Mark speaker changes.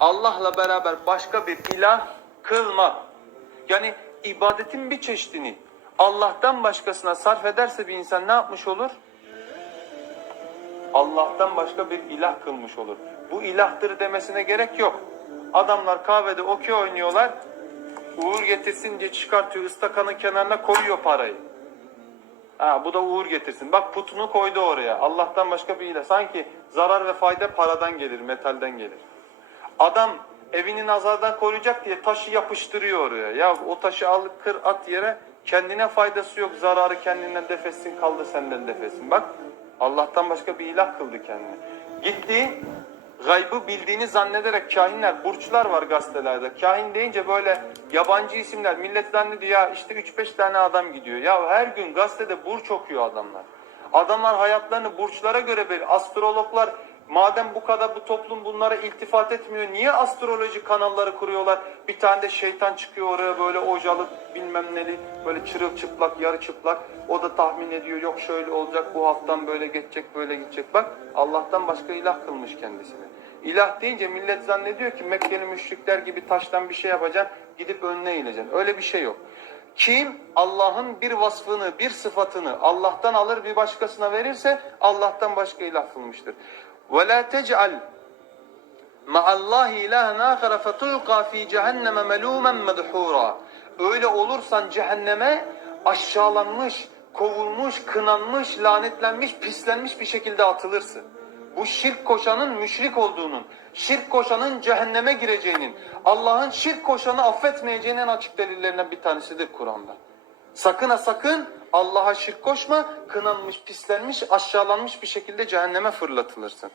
Speaker 1: Allah'la beraber başka bir ilah kılma. Yani ibadetin bir çeşidini Allah'tan başkasına sarf ederse bir insan ne yapmış olur? Allah'tan başka bir ilah kılmış olur. Bu ilahtır demesine gerek yok. Adamlar kahvede okey oynuyorlar. Uğur getirsin diye çıkartıyor ıstakanın kenarına koyuyor parayı. Ha, bu da uğur getirsin. Bak putunu koydu oraya. Allah'tan başka bir ilah. Sanki zarar ve fayda paradan gelir, metalden gelir. Adam evini nazardan koruyacak diye taşı yapıştırıyor oraya. Ya o taşı al kır at yere kendine faydası yok. Zararı kendinden defetsin kaldı senden defetsin. Bak Allah'tan başka bir ilah kıldı kendine. Gitti gaybı bildiğini zannederek kahinler, burçlar var gazetelerde. Kahin deyince böyle yabancı isimler millet zannediyor ya işte 3-5 tane adam gidiyor. Ya her gün gazetede burç okuyor adamlar. Adamlar hayatlarını burçlara göre belirliyor. Astrologlar madem bu kadar bu toplum bunlara iltifat etmiyor niye astroloji kanalları kuruyorlar? Bir tane de şeytan çıkıyor oraya böyle ocalı bilmem neli böyle çırılçıplak yarı çıplak. O da tahmin ediyor yok şöyle olacak bu haftan böyle geçecek böyle gidecek. Bak Allah'tan başka ilah kılmış kendisini. İlah deyince millet zannediyor ki Mekkeli müşrikler gibi taştan bir şey yapacaksın gidip önüne eğileceksin. Öyle bir şey yok. Kim Allah'ın bir vasfını, bir sıfatını Allah'tan alır bir başkasına verirse Allah'tan başka ilah kılmıştır. Ve la tec'al ma'allahi ilahen ahara fetulqa fi cehenneme melûmen medhûra. Öyle olursan cehenneme aşağılanmış, kovulmuş, kınanmış, lanetlenmiş, pislenmiş bir şekilde atılırsın. Bu şirk koşanın müşrik olduğunun, şirk koşanın cehenneme gireceğinin, Allah'ın şirk koşanı affetmeyeceğinin en açık delillerinden bir tanesidir Kur'an'da. Sakın ha sakın Allah'a şirk koşma, kınanmış, pislenmiş, aşağılanmış bir şekilde cehenneme fırlatılırsın.